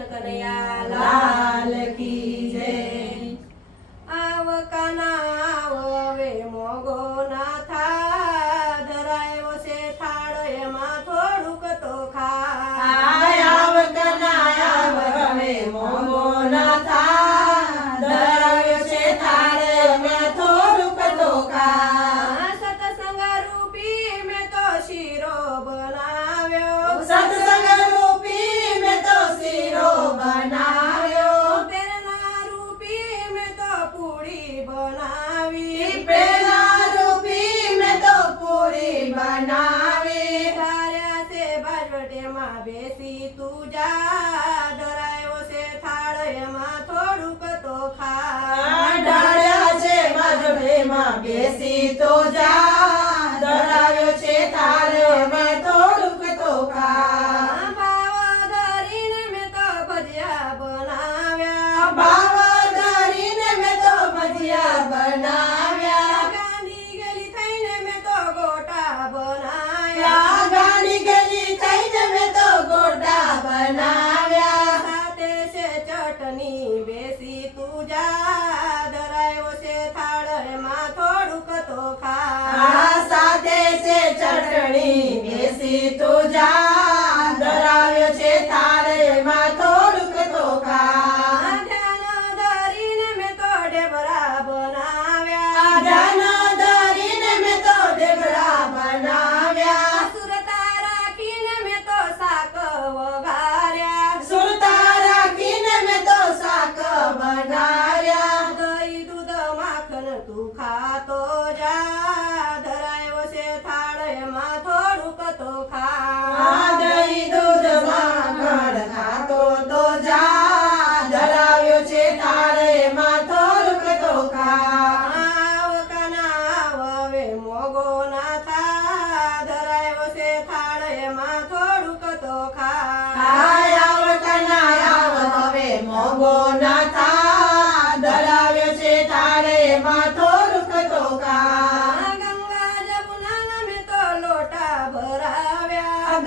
सकदयाला તેમાં બેસી તું જા, ડરાયો છે થાળ, એમાં થોડુંક તો ખા ડાળ્યા છે મધમેમાં બેસી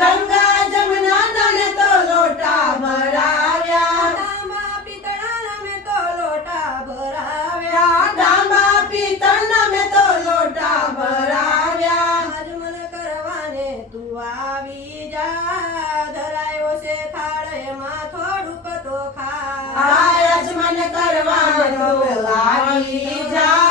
ગંગા જમના નમે તો લોટા ભરાવ્યા. તાંબા પિત્તળા નમે તો લોટા ભરાવ્યા. આવી જા. ધરાયો છે થાળ એમાં થોડુંક તો ખા હજમન કરવાનો આવી જા.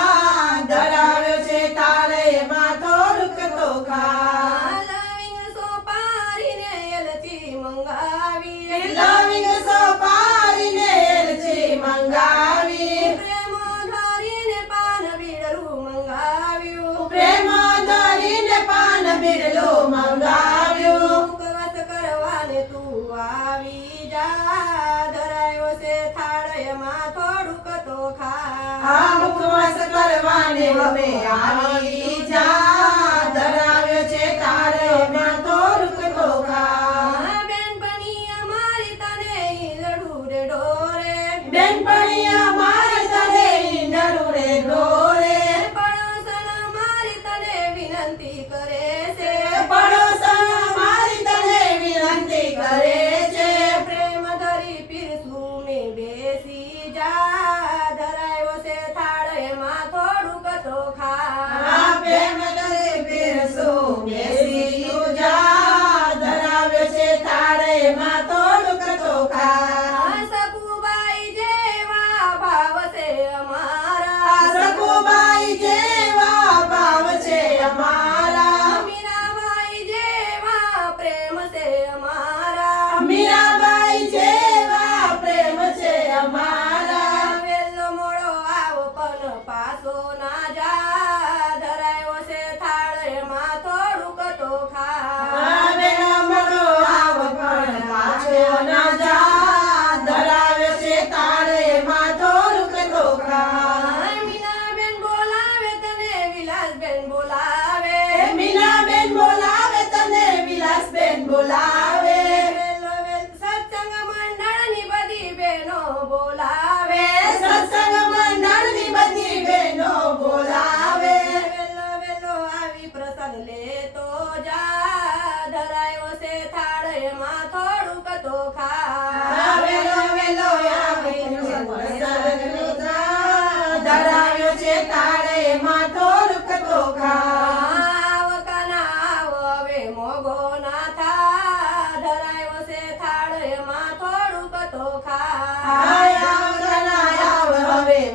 પેટમાં થોડુંક તો ખા આ મુખવાસ કરવાને. હવે આવી જા. volar.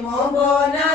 Mongona.